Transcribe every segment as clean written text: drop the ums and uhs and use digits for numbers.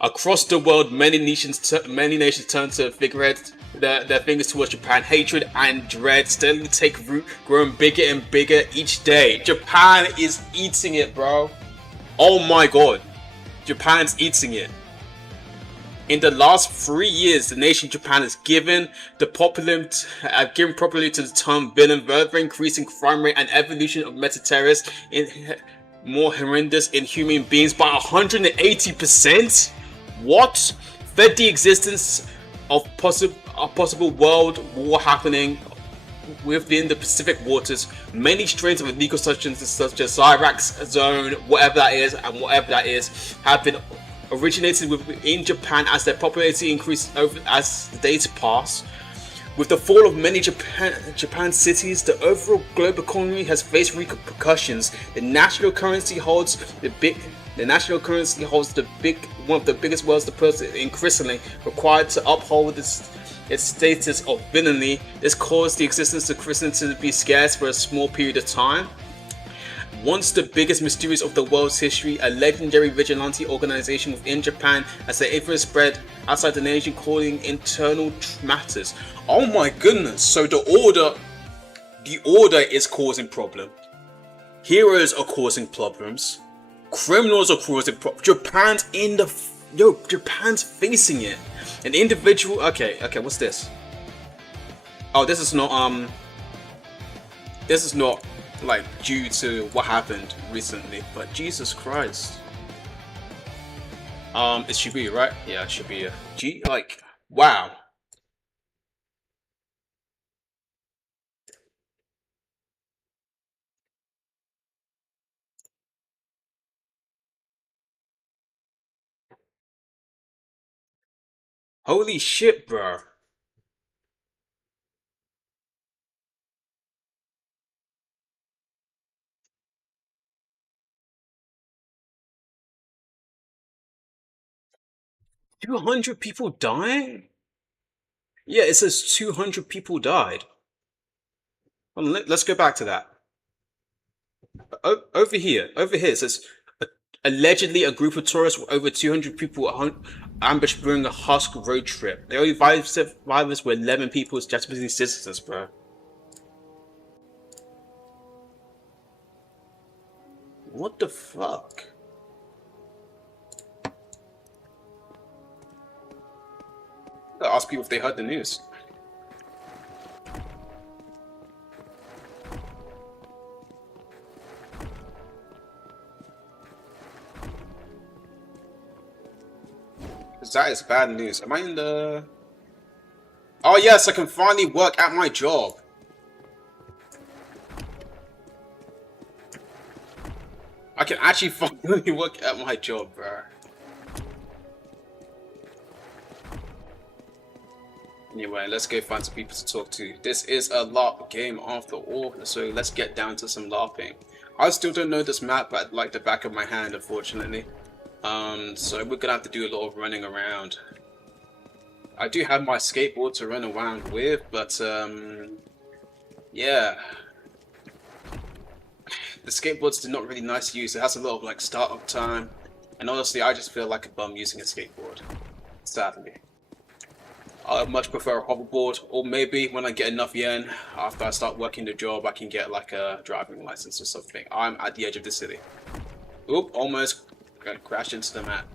Across the world, many nations turn to figurehead their fingers towards Japan. Hatred and dread steadily take root, growing bigger and bigger each day. Japan is eating it, bro. Oh my god, Japan's eating it. In the last 3 years, the nation Japan has given popularity to the term villain, further increasing crime rate and evolution of meta-terrorists in more horrendous inhuman beings by 180%. What? Fed the existence of a possible world war happening within the Pacific waters. Many strains of illegal substances such as Zyrax Zone, whatever that is, have been originated in Japan as their popularity increases over as the days pass. With the fall of many Japan cities, the overall global economy has faced repercussions. The national currency holds one of the biggest wealth deposits increasingly required to uphold its status of villainy. This caused the existence of Christianity to be scarce for a small period of time. Once the biggest mysteries of the world's history, a legendary vigilante organization within Japan as the influence spread outside the nation, causing internal matters. Oh my goodness! So the order is causing problem. Heroes are causing problems. Criminals are causing problems. Japan's facing it. An individual. Okay. What's this? Oh, this is not like due to what happened recently, but Jesus Christ. It should be right. Yeah, it should be like wow. Holy shit, bro. $200 people dying? Yeah, it says 200 people died. Well, let's go back to that. Over here, it says allegedly a group of tourists with over 200 people ambushed during a Husk road trip. The only survivors were 11 people, Japanese citizens, bro. What the fuck? I gotta ask people if they heard the news. That is bad news. Am I in the... Oh yes, I can finally work at my job. I can actually finally work at my job, bro. Anyway, let's go find some people to talk to. This is a LARP game after all, so let's get down to some LARPing. I still don't know this map at like the back of my hand, unfortunately. So we're gonna have to do a lot of running around. I do have my skateboard to run around with, but yeah. The skateboard's not really nice to use. It has a lot of like startup time, and honestly, I just feel like a bum using a skateboard. Sadly, I much prefer a hoverboard, or maybe when I get enough yen after I start working the job, I can get like a driving license or something. I'm at the edge of the city. Oop! Almost crashed into the mat.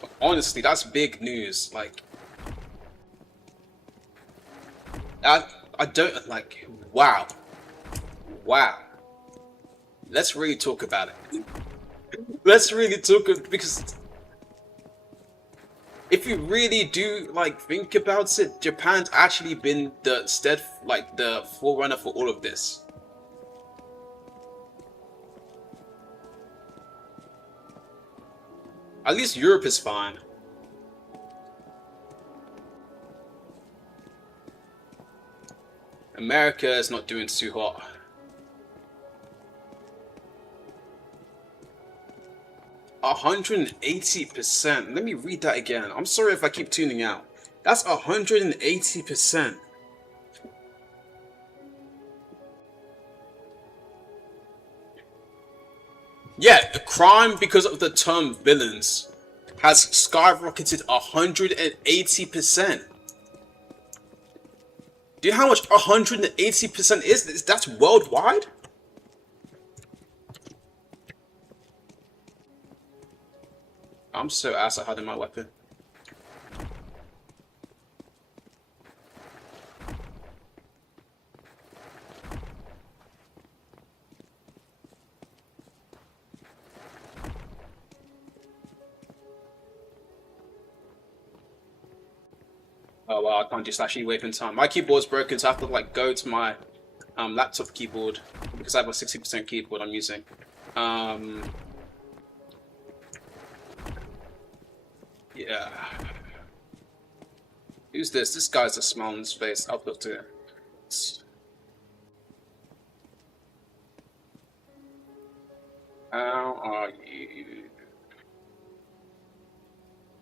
But honestly, that's big news. Like, I don't like. Wow. Let's really talk about it. Let's really talk because if you really do like think about it, Japan's actually been the forerunner for all of this. At least Europe is fine. America is not doing too hot. %180%. Let me read that again. I'm sorry if I keep tuning out. That's 180%. Yeah, Crime because of the term villains has skyrocketed 180%. Do you know how much 180% is? That's worldwide? I'm so ass at hiding my weapon. Oh wow, I can't do slash E wave in time. My keyboard's broken, so I have to like go to my laptop keyboard because I have a 60% keyboard I'm using. Yeah. Who's this? This guy's a smile on his face. I'll look to him. How are you?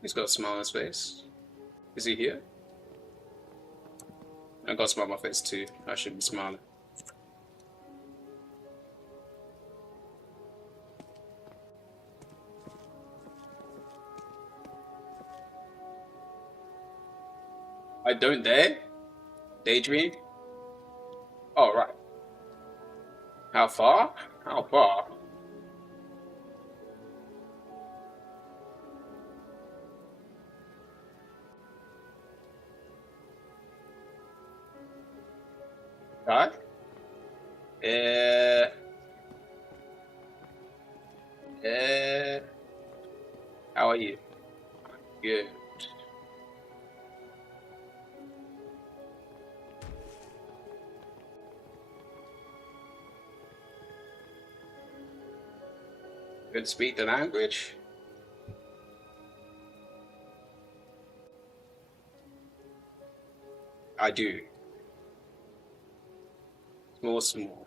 He's got a smile on his face. Is he here? I got a smile on my face too. I should be smiling. I don't dare? Daydream? Oh, right. How far? How far? Huh? Uh, uh, how are you? Good. Can speak the language? I do. Small, small.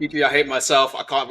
Deeply, I hate myself. I can't.